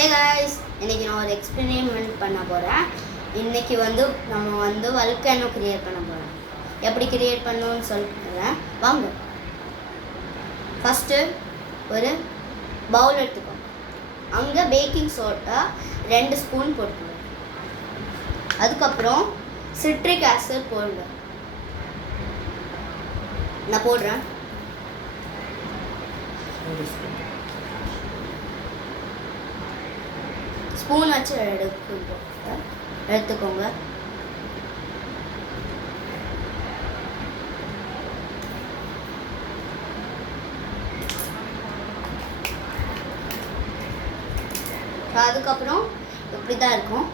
Hey guys, இன்றைக்கி நான் ஒரு எக்ஸ்பெரிமெண்ட் பண்ண போகிறேன். இன்றைக்கி நம்ம வல்கனோ கிரியேட் பண்ண போகிறோம். எப்படி கிரியேட் பண்ணணும்னு சொல்கிறேன், வாங்க. ஃபஸ்ட்டு ஒரு பவுல் எடுத்துக்கோ. அங்கே பேக்கிங் சோடா 2 ஸ்பூன் போட்டுக்கோங்க. அதுக்கப்புறம் சிட்ரிக் ஆசிட் போடுங்க. நான் போடுறேன். ஸ்பூன் வச்சு எடுத்துக்கோங்க. அதுக்கப்புறம் இப்படி தான் இருக்கும்,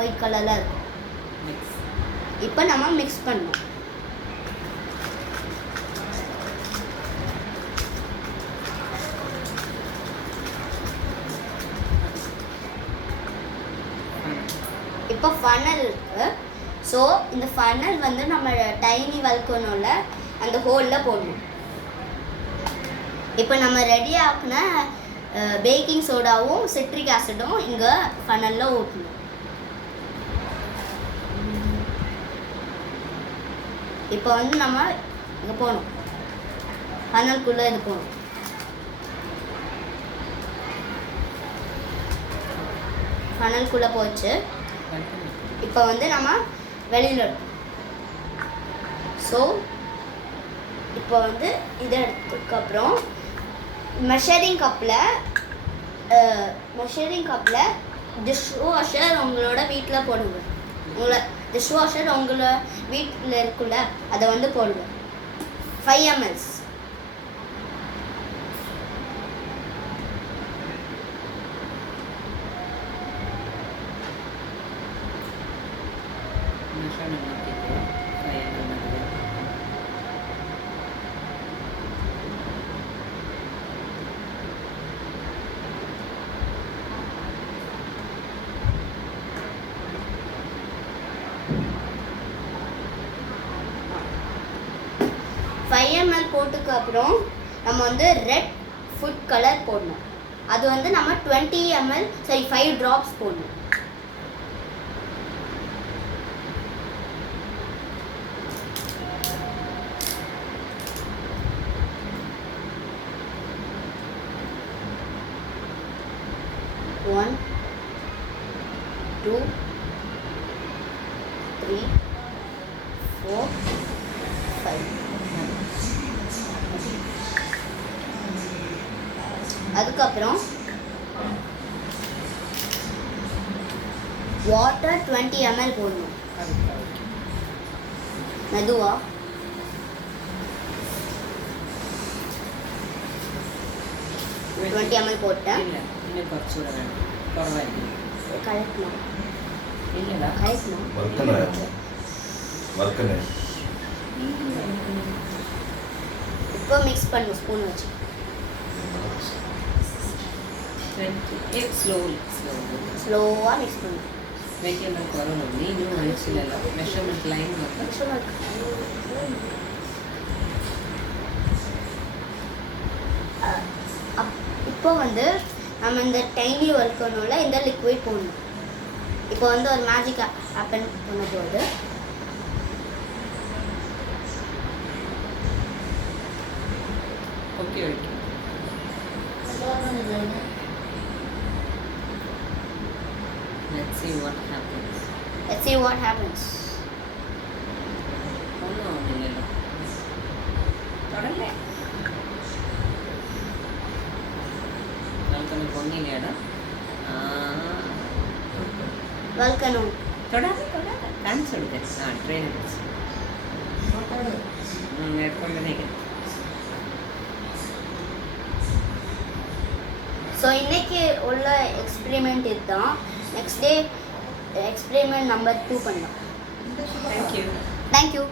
ஒயிட் கலரில் இருக்கும். இப்போ நம்ம மிக்ஸ் பண்ணோம். இப்போ ஃபனல் இருக்குது. ஸோ இந்த ஃபனல் நம்ம டைனி வல்கனோல அந்த ஹோலில் போடணும். இப்போ நம்ம ரெடி ஆக்கின பேக்கிங் சோடாவும் சிட்ரிக் ஆசிடும் இங்கே ஃபனலில் ஊற்றணும். இப்போ நம்ம இங்கே போகணும், ஃபனலுக்குள்ளே இது போகணும். ஃபனலுக்குள்ளே போச்சு. இப்போ நம்ம வெளியில் எடுப்போம். ஸோ இப்போ இதை எடுத்ததுக்கப்புறம் மெஷரிங் கப்பில் டிஷ் வாஷர் உங்களோட வீட்டில் போடுங்க. டிஷ் வாஷர் உங்களோட வீட்டில் இருக்குல்ல, அதை போடுங்க. 5 ml. போட்டுக்கு அப்புறம் நம்ம ரெட் ஃபுட் கலர் போடணும். அது நம்ம 20 ml 5 drops போடணும். One, 2, 3, 4, 5. அதுக்கப்புறம் வாட்டர் 20 ml போடணும். மெதுவா. $20 ml போட்டேன். இப்போ மிக்ஸ் பண்ணு ஸ்பூன் வச்சு. ஸ்லோவாக மிக்ஸ் பண்ணு. இப்போ நம்ம இந்த டைனி வல்கனோல இந்த லிக்விட் போடணும். இப்போ ஒரு மேஜிக் ஹேப்பன் பண்ண போகுது. Okay Let's see what happens. Volcano so இன்னைக்கு உள்ள எக்ஸ்பெரிமெண்ட் இதுதான். நெக்ஸ்ட் டே எக்ஸ்பெரிமெண்ட் நம்பர் 2 பண்ணலாம். Thank you.